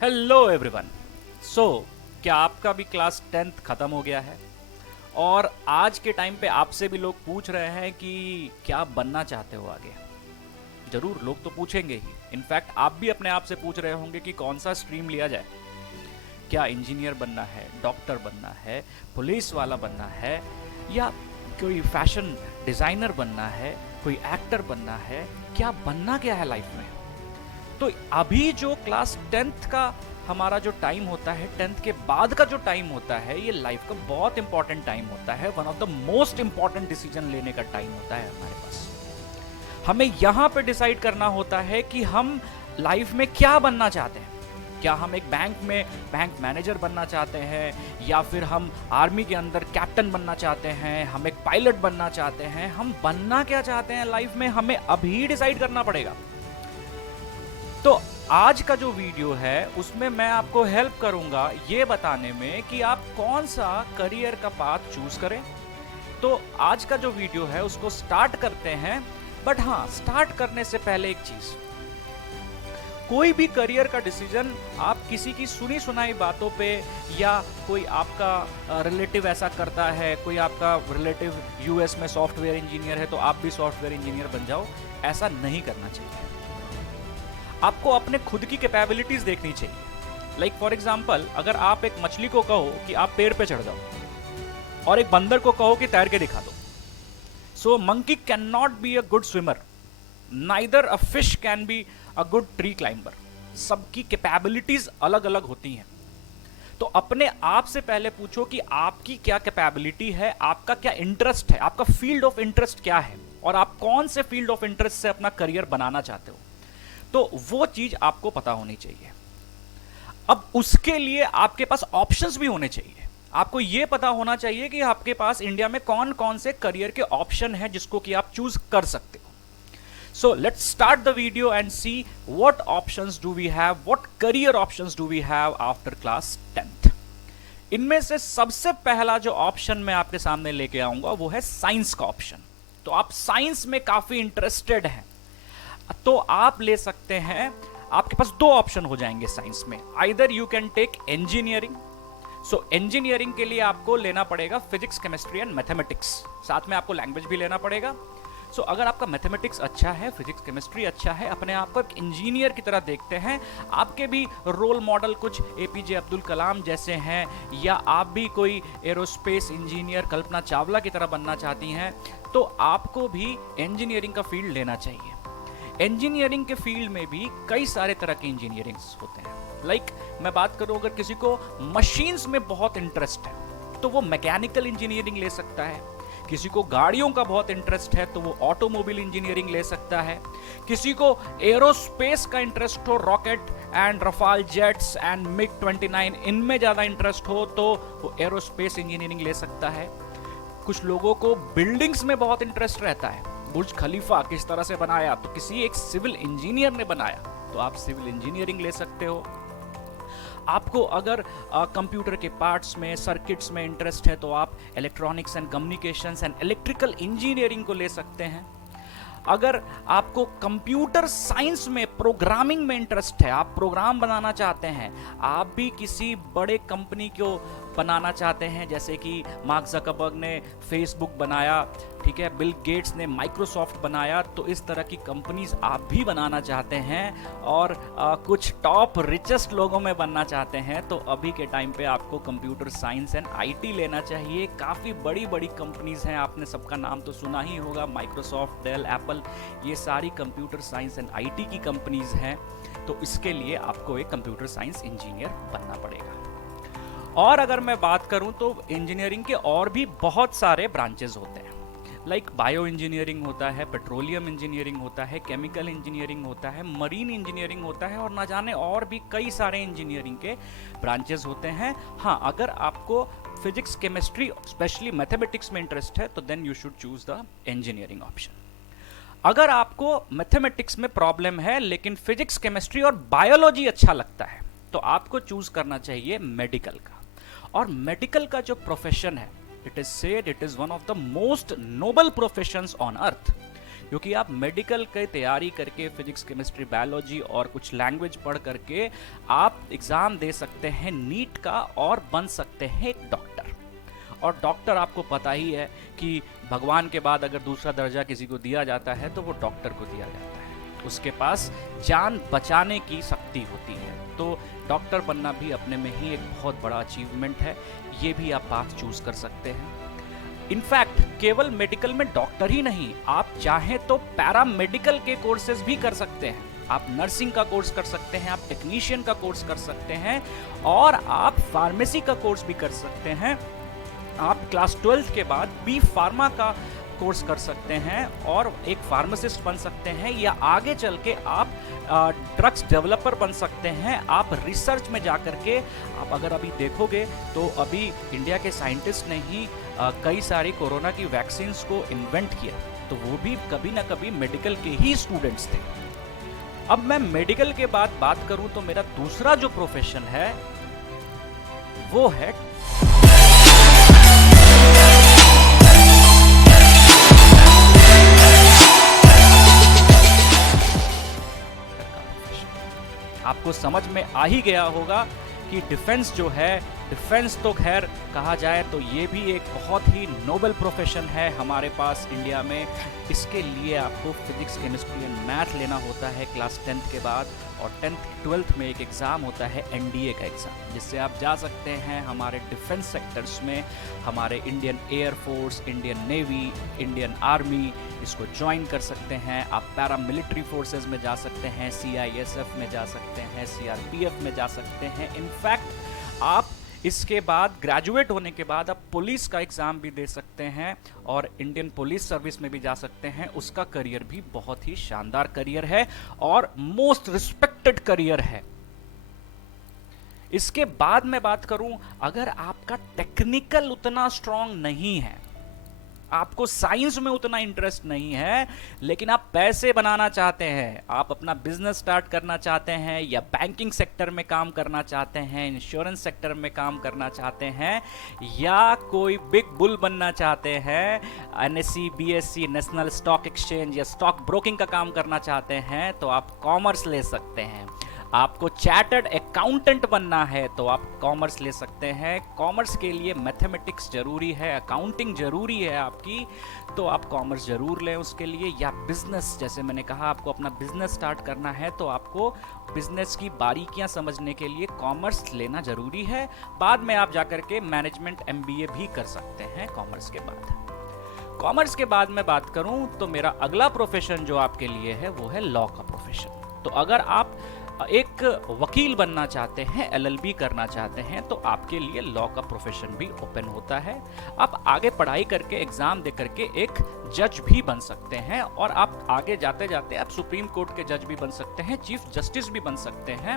Hello everyone. सो क्या आपका भी क्लास 10th खत्म हो गया है? और आज के टाइम पे आपसे भी लोग पूछ रहे हैं कि क्या बनना चाहते हो आगे। जरूर लोग तो पूछेंगे ही। इनफैक्ट आप भी अपने आप से पूछ रहे होंगे कि कौन सा स्ट्रीम लिया जाए। क्या इंजीनियर बनना है, डॉक्टर बनना है, पुलिस वाला बनना है, या कोई फैशन डिजाइनर बनना है, कोई एक्टर बनना है? क्या बनना क्या है लाइफ में? तो अभी जो क्लास 10th का हमारा जो टाइम होता है, 10th के बाद का जो टाइम होता है, ये लाइफ का बहुत इंपॉर्टेंट टाइम होता है। One of the most important decision लेने का टाइम होता है हमारे पास। हमें यहाँ पे डिसाइड करना होता है कि हम लाइफ में क्या बनना चाहते हैं। क्या हम एक बैंक मैनेजर बनना चाहते हैं, या फिर हम आर्मी के अंदर कैप्टन बनना चाहते हैं, हम एक पायलट बनना चाहते हैं? हम बनना क्या चाहते हैं लाइफ में, हमें अभी डिसाइड करना पड़ेगा। तो आज का जो वीडियो है उसमें मैं आपको हेल्प करूंगा ये बताने में कि आप कौन सा करियर का पाथ चूज करें। तो आज का जो वीडियो है उसको स्टार्ट करते हैं। बट हाँ, स्टार्ट करने से पहले एक चीज, कोई भी करियर का डिसीजन आप किसी की सुनी सुनाई बातों पे, या कोई आपका रिलेटिव ऐसा करता है, कोई आपका रिलेटिव यूएस में सॉफ्टवेयर इंजीनियर है तो आप भी सॉफ्टवेयर इंजीनियर बन जाओ, ऐसा नहीं करना चाहिए। आपको अपने खुद की कैपेबिलिटीज देखनी चाहिए। लाइक फॉर एग्जाम्पल, अगर आप एक मछली को कहो कि आप पेड़ पे चढ़ जाओ, और एक बंदर को कहो कि तैर के दिखा दो, so monkey can not be a good swimmer, neither a fish can be a good tree climber. सबकी कैपेबिलिटीज अलग अलग होती हैं। तो अपने आप से पहले पूछो कि आपकी क्या कैपेबिलिटी है, आपका क्या इंटरेस्ट है, आपका फील्ड ऑफ इंटरेस्ट क्या है, और आप कौन से फील्ड ऑफ इंटरेस्ट से अपना करियर बनाना चाहते हो। तो वो चीज आपको पता होनी चाहिए। अब उसके लिए आपके पास ऑप्शंस भी होने चाहिए। आपको यह पता होना चाहिए कि आपके पास इंडिया में कौन कौन से करियर के ऑप्शन हैं जिसको कि आप चूज कर सकते हो। So let's start the video and see what options do we have, what career options do we have after class 10th। इनमें से सबसे पहला जो ऑप्शन मैं आपके सामने लेके आऊंगा वो है साइंस का ऑप्शन। तो आप साइंस में काफी इंटरेस्टेड हैं तो आप ले सकते हैं, आपके पास दो ऑप्शन हो जाएंगे साइंस में। Either you can take engineering. So engineering के लिए आपको लेना पड़ेगा फिजिक्स, केमिस्ट्री एंड मैथमेटिक्स, साथ में आपको लैंग्वेज भी लेना पड़ेगा। सो अगर आपका मैथमेटिक्स अच्छा है, फिजिक्स केमिस्ट्री अच्छा है, अपने आप को एक इंजीनियर की तरह देखते हैं, आपके भी रोल मॉडल कुछ एपीजे अब्दुल कलाम जैसे हैं, या आप भी कोई एरोस्पेस इंजीनियर कल्पना चावला की तरह बनना चाहती हैं, तो आपको भी इंजीनियरिंग का फील्ड लेना चाहिए। इंजीनियरिंग के फील्ड में भी कई सारे तरह के इंजीनियरिंग होते हैं। लाइक मैं बात करूं, अगर किसी को मशीन्स में बहुत इंटरेस्ट है तो वो मैकेनिकल इंजीनियरिंग ले सकता है। किसी को गाड़ियों का बहुत इंटरेस्ट है तो वो ऑटोमोबाइल इंजीनियरिंग ले सकता है। किसी को एरोस्पेस का इंटरेस्ट हो, rocket and Rafale jets and MiG 29 इनमें ज्यादा इंटरेस्ट हो तो वो एरोस्पेस इंजीनियरिंग ले सकता है। कुछ लोगों को बिल्डिंग्स में बहुत इंटरेस्ट रहता है, बुर्ज खलीफा किस तरह से बनाया तो किसी एक सिविल इंजीनियर ने बनाया, तो आप सिविल इंजीनियरिंग ले सकते हो। आपको अगर कंप्यूटर के पार्ट्स में, सर्किट्स में इंटरेस्ट है तो आप electronics and communications and electrical engineering को ले सकते हैं। अगर आपको कंप्यूटर साइंस में, प्रोग्रामिंग में इंटरेस्ट है, आप प्रोग्राम बनाना चाहते हैं, आप भी किसी बड़े कंपनी को बनाना चाहते हैं, जैसे कि मार्क ज़करबर्ग ने फेसबुक बनाया, ठीक है, बिल गेट्स ने माइक्रोसॉफ्ट बनाया, तो इस तरह की कंपनीज आप भी बनाना चाहते हैं और कुछ टॉप रिचेस्ट लोगों में बनना चाहते हैं, तो अभी के टाइम पे आपको कंप्यूटर साइंस एंड आईटी लेना चाहिए। काफ़ी बड़ी बड़ी कंपनीज हैं, आपने सबका नाम तो सुना ही होगा, माइक्रोसॉफ्ट, डेल, एप्पल, ये सारी कंप्यूटर साइंस एंड आईटी की कंपनीज हैं। तो इसके लिए आपको एक कंप्यूटर साइंस इंजीनियर बनना पड़ेगा। और अगर मैं बात करूं तो इंजीनियरिंग के और भी बहुत सारे ब्रांचेस होते हैं। लाइक बायो इंजीनियरिंग होता है, पेट्रोलियम इंजीनियरिंग होता है, केमिकल इंजीनियरिंग होता है, मरीन इंजीनियरिंग होता है, और ना जाने और भी कई सारे इंजीनियरिंग के ब्रांचेस होते हैं। हाँ, अगर आपको फिजिक्स, केमिस्ट्री, स्पेशली मैथमेटिक्स में इंटरेस्ट है तो then you should choose the engineering option. अगर आपको मैथमेटिक्स में प्रॉब्लम है लेकिन फिजिक्स, केमिस्ट्री और बायोलॉजी अच्छा लगता है तो आपको चूज करना चाहिए मेडिकल का। और मेडिकल का जो प्रोफेशन है, it is said it is one of the most noble professions on earth, क्योंकि आप मेडिकल की तैयारी करके फिजिक्स केमिस्ट्री बायोलॉजी और कुछ लैंग्वेज पढ़ करके आप एग्ज़ाम दे सकते हैं नीट का और बन सकते हैं एक डॉक्टर। और डॉक्टर आपको पता ही है कि भगवान के बाद अगर दूसरा दर्जा किसी को दिया जाता है तो वो डॉक्टर को दिया जाता है। उसके पास जान बचाने की शक्ति होती है, तो डॉक्टर बनना भी अपने में ही एक बहुत बड़ा अचीवमेंट है। ये भी आप पाथ चूज कर सकते हैं। इनफैक्ट केवल मेडिकल में डॉक्टर ही नहीं, आप चाहें तो पैरामेडिकल के कोर्सेज भी कर सकते हैं। आप नर्सिंग का कोर्स कर सकते हैं, आप टेक्नीशियन का कोर्स कर सकते हैं और आप फार्मेसी का कोर्स भी कर सकते हैं। आप क्लास 12 के बाद बी फार्मा का कोर्स कर सकते हैं और एक फार्मासिस्ट बन सकते हैं, या आगे चल के आप ड्रग्स डेवलपर बन सकते हैं। आप रिसर्च में जा कर के आप अगर अभी देखोगे तो अभी इंडिया के साइंटिस्ट ने ही कई सारी कोरोना की वैक्सीन्स को इन्वेंट किया, तो वो भी कभी ना कभी मेडिकल के ही स्टूडेंट्स थे। अब मैं मेडिकल के बाद बात करूं तो मेरा दूसरा जो प्रोफेशन है वो है आपको समझ में आ ही गया होगा कि डिफेंस जो है, डिफेंस तो खैर कहा जाए तो ये भी एक बहुत ही नोबल प्रोफेशन है हमारे पास इंडिया में। इसके लिए आपको फिजिक्स केमिस्ट्री एंड मैथ लेना होता है क्लास 10th के बाद, और 10th 12th में एक एग्ज़ाम होता है एनडीए का एग्ज़ाम, जिससे आप जा सकते हैं हमारे डिफेंस सेक्टर्स में। हमारे Indian air force, Indian navy, Indian army, इसको ज्वाइन कर सकते हैं। आप पैरामिलिट्री फोर्सेस में जा सकते हैं, सीआईएसएफ में जा सकते हैं, सीआरपीएफ में जा सकते हैं। इनफैक्ट आप इसके बाद ग्रेजुएट होने के बाद आप पुलिस का एग्ज़ाम भी दे सकते हैं और इंडियन पुलिस सर्विस में भी जा सकते हैं। उसका करियर भी बहुत ही शानदार करियर है और मोस्ट रिस्पेक्टेड करियर है। इसके बाद मैं बात करूं, अगर आपका टेक्निकल उतना स्ट्रांग नहीं है, आपको साइंस में उतना इंटरेस्ट नहीं है, लेकिन आप पैसे बनाना चाहते हैं, आप अपना बिजनेस स्टार्ट करना चाहते हैं, या बैंकिंग सेक्टर में काम करना चाहते हैं, इंश्योरेंस सेक्टर में काम करना चाहते हैं, या कोई बिग बुल बनना चाहते हैं, NSC, BSc, national stock exchange या स्टॉक ब्रोकिंग का काम करना चाहते हैं, तो आप कॉमर्स ले सकते हैं। आपको चार्टर्ड अकाउंटेंट बनना है तो आप कॉमर्स ले सकते हैं। कॉमर्स के लिए मैथमेटिक्स जरूरी है, अकाउंटिंग जरूरी है आपकी, तो आप कॉमर्स जरूर लें उसके लिए। या बिजनेस, जैसे मैंने कहा आपको अपना बिजनेस स्टार्ट करना है तो आपको बिजनेस की बारीकियां समझने के लिए कॉमर्स लेना जरूरी है। बाद में आप जाकर के मैनेजमेंट एमबीए भी कर सकते हैं कॉमर्स के बाद। कॉमर्स के बाद मैं बात करूं तो मेरा अगला प्रोफेशन जो आपके लिए है वो है लॉ का प्रोफेशन। तो अगर आप एक वकील बनना चाहते हैं, एलएलबी करना चाहते हैं, तो आपके लिए लॉ का प्रोफेशन भी ओपन होता है। आप आगे पढ़ाई करके एग्जाम दे करके एक जज भी बन सकते हैं, और आप आगे जाते जाते आप सुप्रीम कोर्ट के जज भी बन सकते हैं, चीफ जस्टिस भी बन सकते हैं,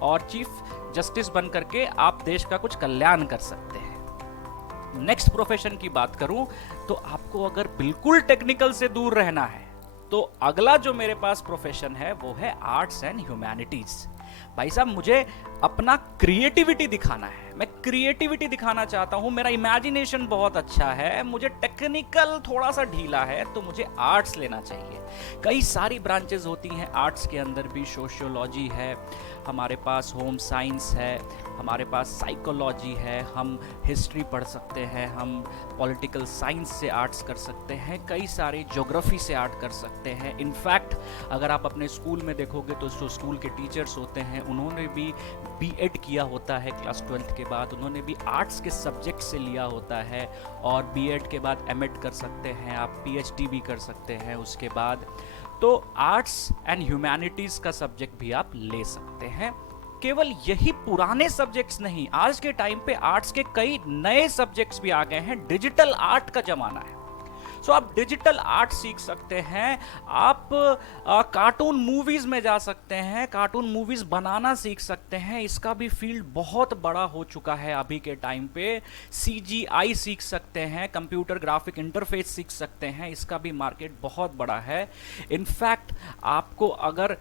और चीफ जस्टिस बन करके आप देश का कुछ कल्याण कर सकते हैं। नेक्स्ट प्रोफेशन की बात करूं तो आपको अगर बिल्कुल टेक्निकल से दूर रहना है तो अगला जो मेरे पास प्रोफेशन है वो है आर्ट्स एंड ह्यूमैनिटीज। भाई साहब, मुझे अपना क्रिएटिविटी दिखाना है, मैं क्रिएटिविटी दिखाना चाहता हूं, मेरा इमेजिनेशन बहुत अच्छा है, मुझे टेक्निकल थोड़ा सा ढीला है, तो मुझे आर्ट्स लेना चाहिए। कई सारी ब्रांचेस होती हैं आर्ट्स के अंदर भी, सोशियोलॉजी है, हमारे पास होम साइंस है, हमारे पास साइकोलॉजी है, हम हिस्ट्री पढ़ सकते हैं, हम पॉलिटिकल साइंस से आर्ट्स कर सकते हैं, कई सारे ज्योग्राफी से आर्ट कर सकते हैं। इनफैक्ट अगर आप अपने स्कूल में देखोगे तो जो स्कूल के टीचर्स होते हैं उन्होंने भी बीएड किया होता है क्लास 12th के बाद, उन्होंने भी आर्ट्स के सब्जेक्ट से लिया होता है, और बीएड के बाद एमएड कर सकते हैं, आप पीएचडी भी कर सकते हैं उसके बाद। तो आर्ट्स एंड ह्यूमैनिटीज़ का सब्जेक्ट भी आप ले सकते हैं। केवल यही पुराने सब्जेक्ट्स नहीं, आज के टाइम पे आर्ट्स के कई नए सब्जेक्ट्स भी आ गए हैं। डिजिटल आर्ट का जमाना है, सो आप डिजिटल आर्ट सीख सकते हैं, आप कार्टून मूवीज में जा सकते हैं, कार्टून मूवीज बनाना सीख सकते हैं, इसका भी फील्ड बहुत बड़ा हो चुका है अभी के टाइम पे। सीजीआई सीख सकते हैं, कंप्यूटर ग्राफिक इंटरफेस सीख सकते हैं, इसका भी मार्केट बहुत बड़ा है। इनफैक्ट आपको अगर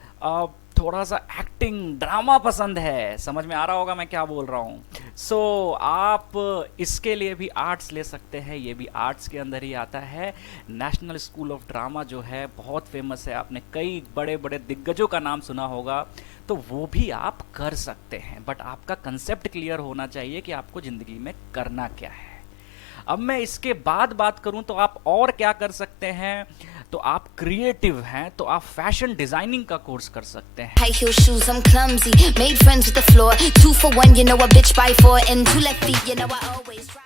थोड़ा सा एक्टिंग ड्रामा पसंद है, समझ में आ रहा होगा मैं क्या बोल रहा हूँ, सो आप इसके लिए भी आर्ट्स ले सकते हैं, ये भी आर्ट्स के अंदर ही आता है। नेशनल स्कूल ऑफ ड्रामा जो है बहुत फेमस है, आपने कई बड़े बड़े दिग्गजों का नाम सुना होगा, तो वो भी आप कर सकते हैं। बट आपका कंसेप्ट क्लियर होना चाहिए कि आपको ज़िंदगी में करना क्या है। अब मैं इसके बाद बात करूं तो आप और क्या कर सकते हैं। तो आप क्रिएटिव हैं तो आप फैशन डिजाइनिंग का कोर्स कर सकते हैं। High heel shoes, I'm clumsy. Made friends with the floor. 2 for 1, you know a bitch buy 4. And 2 left feet, you know I always try.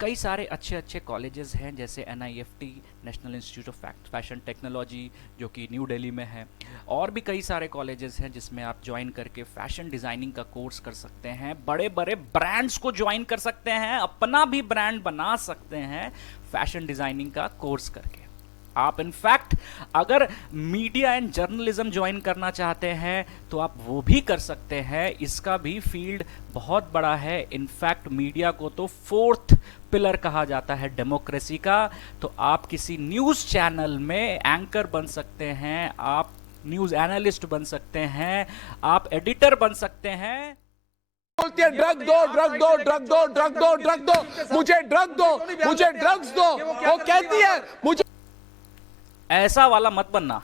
कई सारे अच्छे अच्छे कॉलेजेस हैं, जैसे NIFT national institute of fashion technology जो कि new Delhi में है, और भी कई सारे कॉलेजेस हैं जिसमें आप ज्वाइन करके फैशन डिज़ाइनिंग का कोर्स कर सकते हैं। बड़े बड़े ब्रांड्स को ज्वाइन कर सकते हैं, अपना भी ब्रांड बना सकते हैं फैशन डिज़ाइनिंग का कोर्स करके। आप इनफैक्ट अगर मीडिया एंड जर्नलिज्म ज्वाइन करना चाहते हैं तो आप वो भी कर सकते हैं। इसका भी फील्ड बहुत बड़ा है। इनफैक्ट मीडिया को तो 4th पिलर कहा जाता है डेमोक्रेसी का। तो आप किसी न्यूज़ चैनल में एंकर बन सकते हैं, आप न्यूज़ एनालिस्ट बन सकते हैं, आप एडिटर बन सकते हैं। बोलती है ड्रग दो ड्रग दो ड्रग दो ड्रग दो ड्रग दो, मुझे ड्रग दो, मुझे ड्रग्स दो। वो कहती है मुझे ऐसा वाला मत बनना।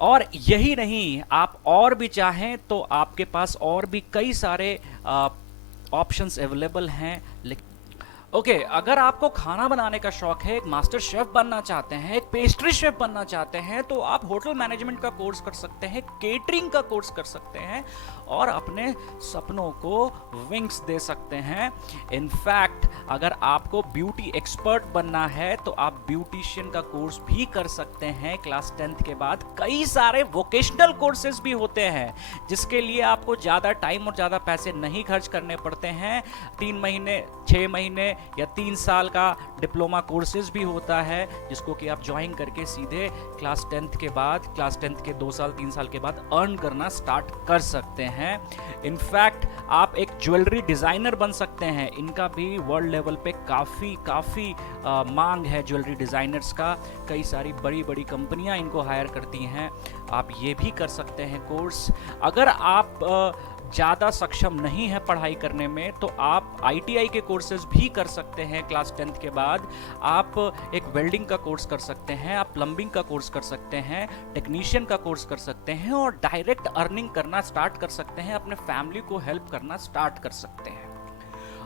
और यही नहीं, आप और भी चाहें तो आपके पास और भी कई सारे ऑप्शंस अवेलेबल हैं। ओके, अगर आपको खाना बनाने का शौक है, एक मास्टर शेफ बनना चाहते हैं, एक पेस्ट्री शेफ बनना चाहते हैं, तो आप होटल मैनेजमेंट का कोर्स कर सकते हैं, केटरिंग का कोर्स कर सकते हैं और अपने सपनों को विंग्स दे सकते हैं। इनफैक्ट अगर आपको ब्यूटी एक्सपर्ट बनना है तो आप ब्यूटिशियन का कोर्स भी कर सकते हैं। क्लास 10th के बाद कई सारे वोकेशनल कोर्सेज भी होते हैं जिसके लिए आपको ज़्यादा टाइम और ज़्यादा पैसे नहीं खर्च करने पड़ते हैं। 3 महीने, 6 महीने या 3 साल का डिप्लोमा कोर्सेज भी होता है जिसको कि आप ज्वाइन करके सीधे क्लास 10th के बाद, क्लास 10th के 2 साल 3 साल के बाद अर्न करना स्टार्ट कर सकते हैं। इनफैक्ट आप एक ज्वेलरी डिज़ाइनर बन सकते हैं। इनका भी वर्ल्ड लेवल पे काफ़ी मांग है ज्वेलरी डिज़ाइनर्स का। कई सारी बड़ी बड़ी कंपनियां इनको हायर करती हैं। आप ये भी कर सकते हैं कोर्स। अगर आप ज़्यादा सक्षम नहीं है पढ़ाई करने में तो आप ITI के कोर्सेज भी कर सकते हैं। क्लास 10th के बाद आप एक वेल्डिंग का कोर्स कर सकते हैं, आप प्लम्बिंग का कोर्स कर सकते हैं, टेक्नीशियन का कोर्स कर सकते हैं और डायरेक्ट अर्निंग करना स्टार्ट कर सकते हैं, अपने फैमिली को हेल्प करना स्टार्ट कर सकते हैं।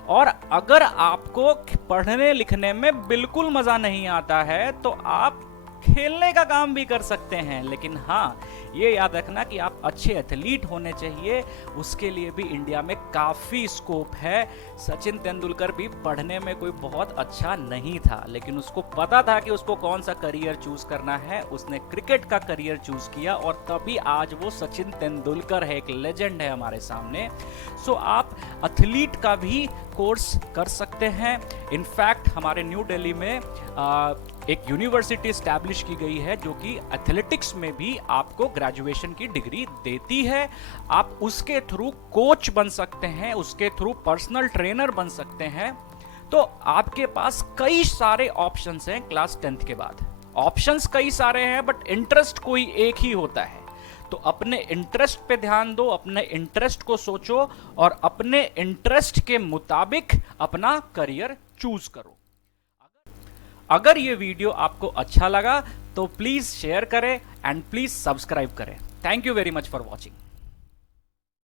और अगर आपको पढ़ने लिखने में बिल्कुल मज़ा नहीं आता है तो आप खेलने का काम भी कर सकते हैं। लेकिन हाँ, ये याद रखना कि आप अच्छे एथलीट होने चाहिए, उसके लिए भी इंडिया में काफ़ी स्कोप है। सचिन तेंदुलकर भी पढ़ने में कोई बहुत अच्छा नहीं था, लेकिन उसको पता था कि उसको कौन सा करियर चूज करना है। उसने क्रिकेट का करियर चूज किया और तभी आज वो सचिन तेंदुलकर है, एक लेजेंड है हमारे सामने। सो आप एथलीट का भी कोर्स कर सकते हैं। इनफैक्ट हमारे न्यू दिल्ली में एक यूनिवर्सिटी स्टैब्लिश की गई है जो कि एथलेटिक्स में भी आपको ग्रेजुएशन की डिग्री देती है। आप उसके थ्रू कोच बन सकते हैं, उसके थ्रू पर्सनल ट्रेनर बन सकते हैं। तो आपके पास कई सारे ऑप्शंस हैं क्लास 10th के बाद। ऑप्शंस कई सारे हैं बट इंटरेस्ट कोई एक ही होता है। तो अपने इंटरेस्ट पे ध्यान दो, अपने इंटरेस्ट को सोचो और अपने इंटरेस्ट के मुताबिक अपना करियर चूज करो। अगर ये वीडियो आपको अच्छा लगा तो प्लीज शेयर करें एंड प्लीज सब्सक्राइब करें। Thank you very much for watching.